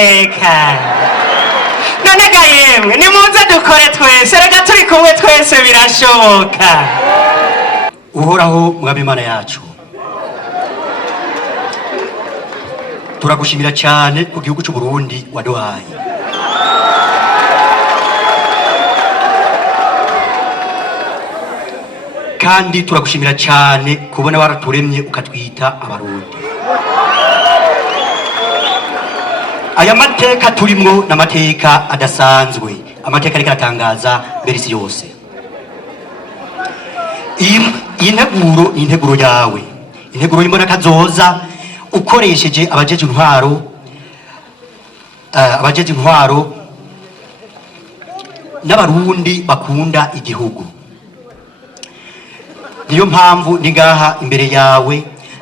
amateka none ga yemwe nimuze dukore twese reka turi kumwe twese birashoboka. uhoraho mwami Imana yacu, turagushimira cyane ku gihugu cy'u Burundi waduhaye. kandi turagushimira cyane kubona waraturemye ukatwita abarundi. aya mateka turimo n'amateka adasanzwe, amateka ariko aratangaza mbere isi yose. iyi nteguro ni integuro yawe, integuro y'imbona kazoza ukoresheje abajeje intwaro n'abarundi bakunda igihugu. niyo mpamvu ndi ngaha imbere yawe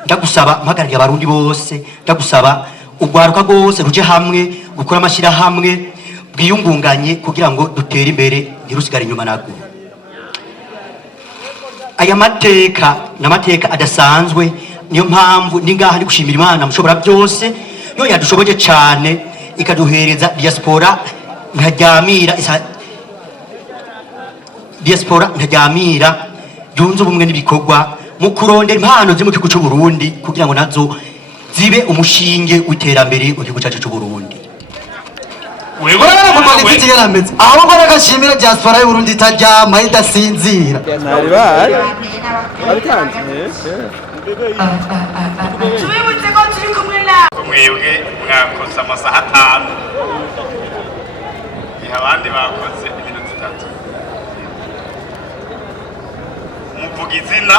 ndagusaba mpagarariye abarundi bose, ndagusaba urwaruka rwose ruje hamwe gukora amashyirahamwe bwiyungunganye kugira ngo dutere imbere ntirusigare inyuma nabwo. aya mateka n'amateka adasanzwe, niyo mpamvu ndi ngaha ndi gushimira Imana mushobora byose yo yadushoboje cyane ikaduhereza diaspora ntajyamira yunze ubumwe n'ibikorwa mu kurondera impano ziri mu gihugu cy'u Burundi kugira ngo nazo zibe umushinge w'iterambere mu gihugu cyacu cy'u Burundi. aho mbona agashimira diaspora y'u Burundi itaryama idasinzira. tubibutse ko turi kumwe nawe. mwebwe mwakoze amasaha 5 iha abandi bakoze iminota 3. muvuga izina,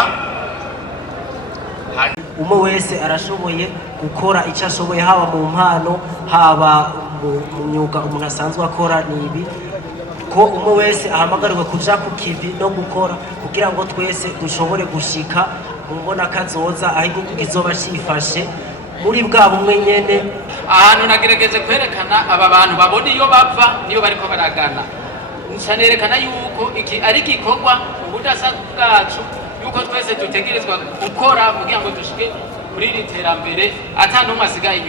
umwe wese arashoboye gukora icyo ashoboye, haba mu mpano haba mu myuga umuntu asanzwe akora. nibi ko umwe wese ahamagarirwa kuja ku kivi no gukora kugira ngo twese dushobore gushika mu mbona kazoza aho igihugu kizoba cifashe muri bwa bumwe nyene. ahantu nagerageje kwerekana aba bantu babona iyo bava niyo bariko baragana, nsanerekana yuko iki ari igikorwa ubudasa bwacu, yuko twese dutegerezwa gukora kugira ngo dushike muri iri terambere ata n'umwe asigaye inyuma.